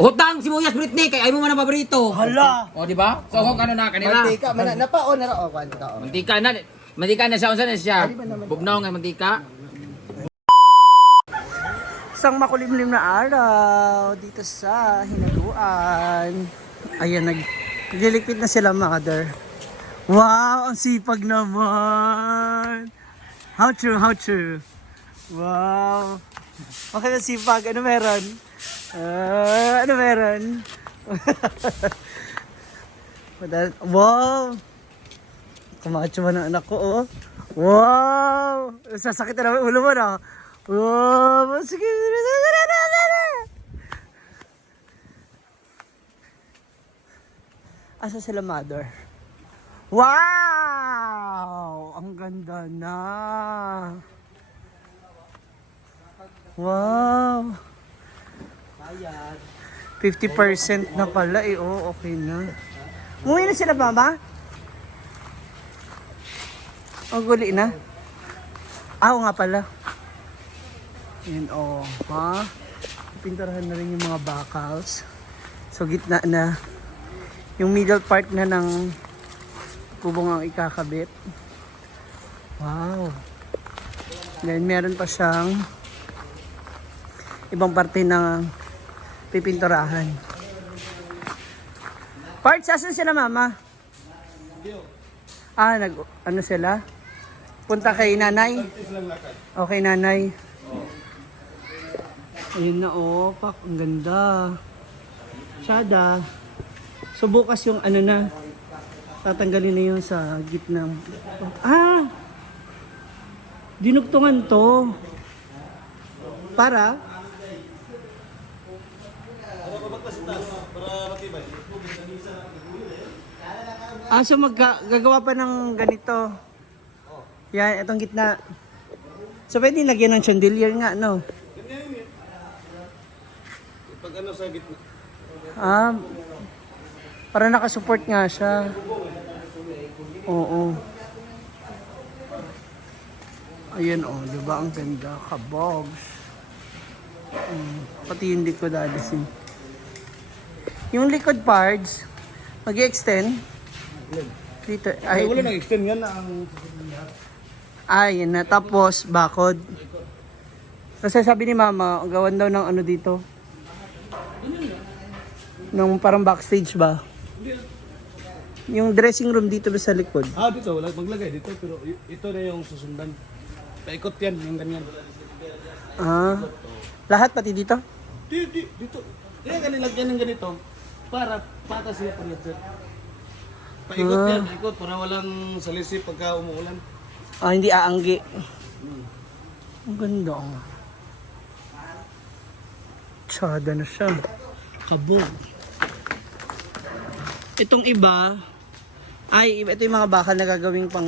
Utang sibuyas Britney kay ay mo man ang paborito. Hala. O di ba? So kung ano na kanila. Mantika, napaon na ro. Kwan ka. Mantika na siya unsa na siya. Bugnaw nga mantika. Isang makulimlim na araw dito sa Hinaguan. Ayan, naglilikpit na sila, mother. Wow, ang sipag naman. How true, how true. Wow. Okay na sipag. Ano meron? Ano meron? Wow. Kumacho man ang anak ko, oh. Wow. Sasakit na naman ulo mo, no? Wow. Sige. Asa sila, mother? Wow! Ang ganda na. Wow. 50% na pala eh. Oh, okay na. Umuwi na sila, mama? Ang guli na. Oo nga pala. Yan, oh. Ha? Pinturahan na rin yung mga bakals. So, gitna na. Yung middle part na ng kubong ang ikakabit. Wow. Then, meron pa siyang ibang parte na pipinturahan. Parts, asan sila, mama? Ah, ano sila? Punta kay nanay? Okay, nanay. Ayun na, oh. Pak, ang ganda. Tsada. So, bukas yung ano na, tatanggalin na yun sa gitna. Ah! Dinugtungan to. Para? Ah, so gagawa pa ng ganito. Yan, itong gitna. So, pwede lagyan ng chandelier nga, no? Pag ano sa gitna. Ah, para nakasupport nga siya. Oo. Ayan, oh, di ba? Ang ganda. Kabogs. Pati yung likod alisin. Yung likod parts, mag-i-extend. Dito. Ay, wala nang-extend nga na ang... Ayan na. Tapos, bakod. Kasi sabi ni mama, ang gawan daw ng ano dito. Nung parang backstage ba? Yung dressing room dito sa likod. Ah, dito. Wala maglagay dito. Pero ito na yung susundan. Paikot yan. Yung ganyan. Ah. Lahat pati dito? Dito. Kaya kanilagyan ng ganito. Para patas siya pala dyan. Paikot yan. Paikot. Para walang salisi pagka umuulan. Ah, hindi aanggi. Ang ganda. Tsada na siya. Kabog. Itong iba, ito yung mga bakal na gagawing pang,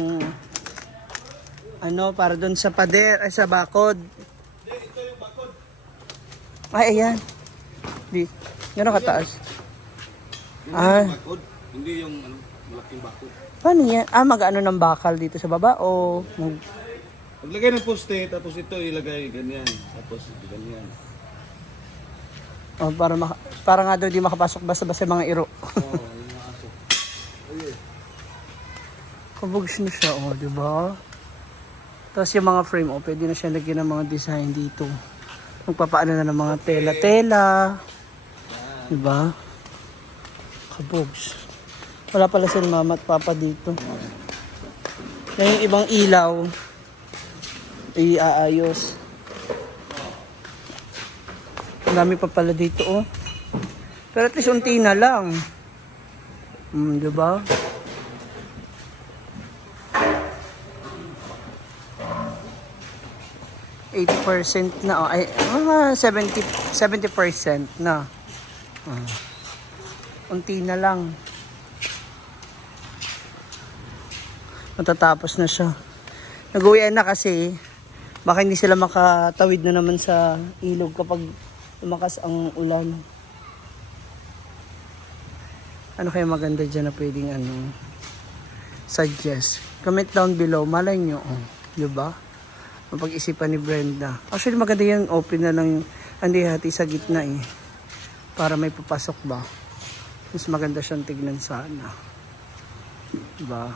ano, para doon sa pader, ay sa bakod. Ito yung bakod. Ay, ayan. Di, gano'n kataas. Hindi yung bakod. Hindi yung ano, malaking bakod. Paano yan? Ah, mag-ano ng bakal dito sa baba o Paglagay ng poste, tapos ito ilagay ganyan. Tapos ganyan. oh, para nga daw di makapasok basta-basta mga iro. Oo, yung mga aso. Kabugs na siya, oh, di ba? Tapos yung mga frame, oh, pwede na siya lagyan ng mga design dito. Magpapaano na ng mga tela-tela. Di ba? Kabugs. Wala pala si mama at papa dito. Yan yung ibang ilaw. Iaayos. Ang dami pa pala dito, oh. Pero at least unti na lang. Di ba? %80 na, oh. Ay, 70% na. Unti na lang. Matatapos na siya. Nag-uwian na kasi baka hindi sila makatawid na naman sa ilog kapag lumakas ang ulan. Ano kaya maganda dyan na pwedeng suggest? Comment down below. Malay nyo. Oh, diba? Mapag-isipan ni Brenda. Actually maganda yan. Open na lang. Hindi hati sa gitna eh. Para may papasok ba. Mas maganda siyang tignan sana. Diba?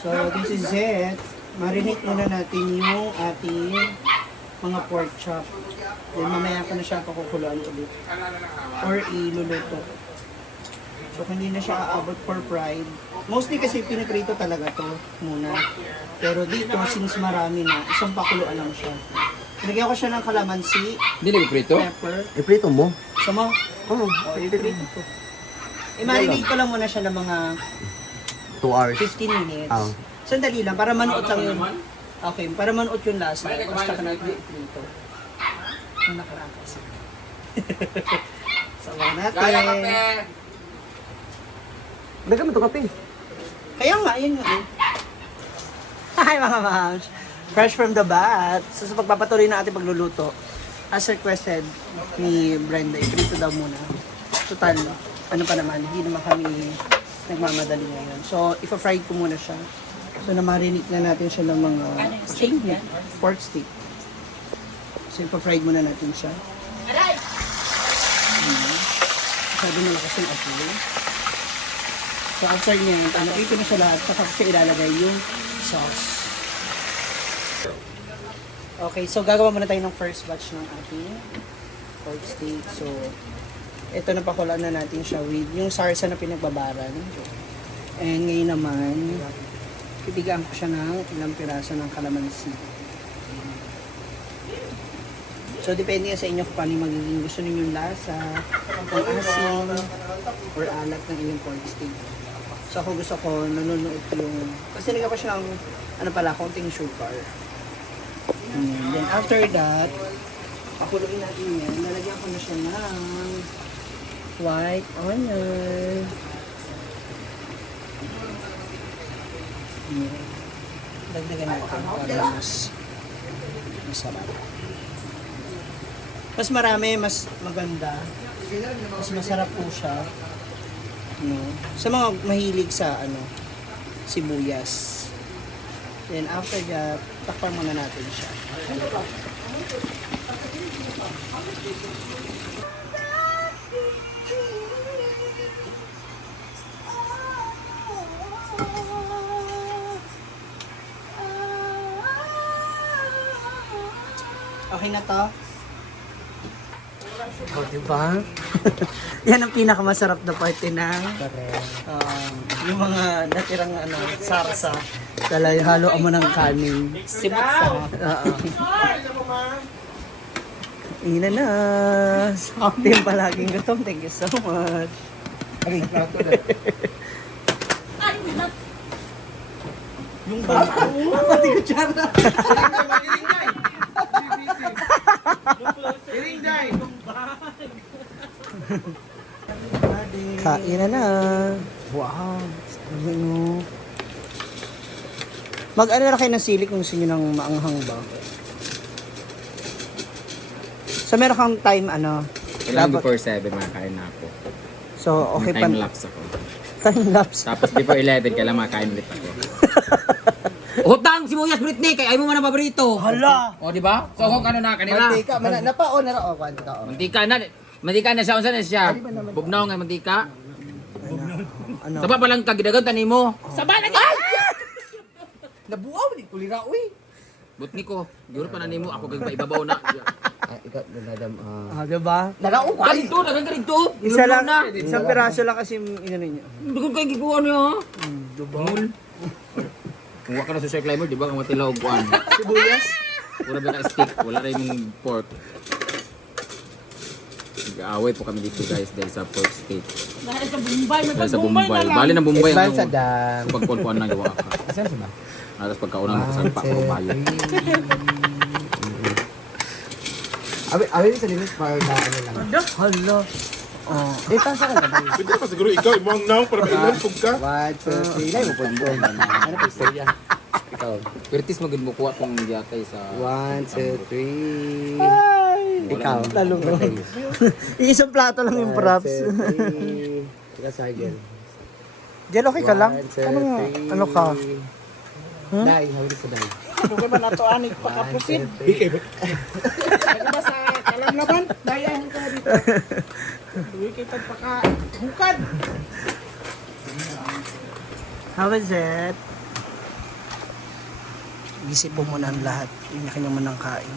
So, this is it. Marinate muna natin yung ating mga pork chop. Then, mamaya ko na siya pakukuluan ulit. Or iluluto. So, kung hindi na siya aabot for fried. Mostly kasi piniprito talaga to muna. Pero dito, since marami na, isang pakuluan lang siya. Nilagyan ko siya ng kalamansi, Hindi na prito? pepper. Iprito mo? Sama. Oo. Iprito ko. I-marinate ko lang muna siya ng mga 2 hours. 15 minutes. Ah. Sandali lang, para manuot lang yun. Okay, para manuot yung lasa. Basta ka natin dito. Ang nakarakas. Sabaw natin. Dagan mo ito kape. Kaya nga, yun nga. Hi mga moms! Fresh from the bat. So sa pagpapatuloy na ating pagluluto, as requested ni Brenda, iprito daw muna. Total, ano pa naman, hindi naman kami nagmamadali ngayon. So, ipa-fry ko muna siya. So, na-marinate na natin siya ng mga steak meat, pork steak. So, ipa-fry muna natin siya. Sabi nila kasi yung apoy. So, after niya, ito na siya lahat, saka siya ilalagay yung sauce. Okay, so gagawa muna tayo ng first batch ng ating pork steak. So, ito na pakulaan na natin siya with yung sarsa na pinagbabaran. And ngayon naman, pipigaan ko siya ng ilang piraso ng kalamansi. So, depende yan sa inyo kung paano yung magiging gusto ninyong lasa, kung asin, or alat ng inyong pork steak. So, ako gusto ko, nanunuot yung, kasi nagka pa siya ng, ano pala, konting sugar. Then, after that, pakuluin natin yan. Nalagyan ko na siya ng white onion. Dagdagan natin para mas masarap. Mas marami, mas maganda. Mas masarap po siya. No? Sa mga mahilig sa sibuyas. Then after that, takpan muna natin siya. Okay na to? O, diba? Yan ang pinakamasarap na parte ng yung mga natirang sarsa. Talay, haluan mo ng kanin. Simot sa. Ina na. Sakti yung palaging gutom. Thank you so much. Yung bangko. Pati ko tiyara. Kain na na. Wow. Ano? Mag-ano na kayo ng sili kung gusto nyo ng maanghang ba? So meron kang time Kailangan before 7 makakain na ako. So okay May pa. time lapse ako. Time lapse. Tapos before 11, kailangan makakain ulit ako. Utang sibuyas Britney, kay ay mo man ang paborito. Hala! O di ba? So kung ano na kanila. Mantika, napaon na rin. Kwanta. Mantika na siya, unsa na siya? Bugnaw nga mantika. Ano? Saba pa lang kagidagan tani mo. Saba lagi. Nabuaw, di kulira, uy. Butni ko, guro pa na nimo ako kay ibabaw na. Ikaw, nadam, Diba? Nalaong Ganito, ganito. Isa lang, na. isang piraso lang kasi inano niya. Dugon kay gikuha niya. Diba? Kung ka na sa climber, di ba kang matilaw kuan. Sibuyas? Wala ba ka steak, wala rin yung pork. Nag-aaway po kami dito guys dahil sa pork steak. Dahil sa Bombay. Bali ng Bombay Isban sa ang dam. pagkuhan na gawa ka. Asan siya ba? Tapos pagkaunang nakasagpa ko bayo. Awin sa limit para na ano lang. Hala. Oh. Pasa ka na ba? Pwede pa siguro ikaw, imong naong para mailan pug ka. 1, 2, 3, na mo po ito. Ano pa istorya? Ikaw. Pertis magud mo kuha tong yatay sa 1, 2, 3. Ikaw. Lalo mo. Isang plato lang yung props. Kasagyan. Diyan okay ka lang? Ano ka? Dahil, hawin sa dahil. Bukan ba nato anik pakapusin? Bikay ba? Ako ba sa kalamlaban? Dayahan ka dito. Duwi kita pakahukad. How is it? Gisip mo muna ang lahat. Yung kanya mo nang kain.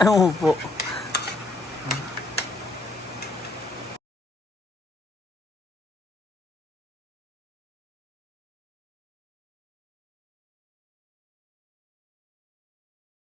Ano po?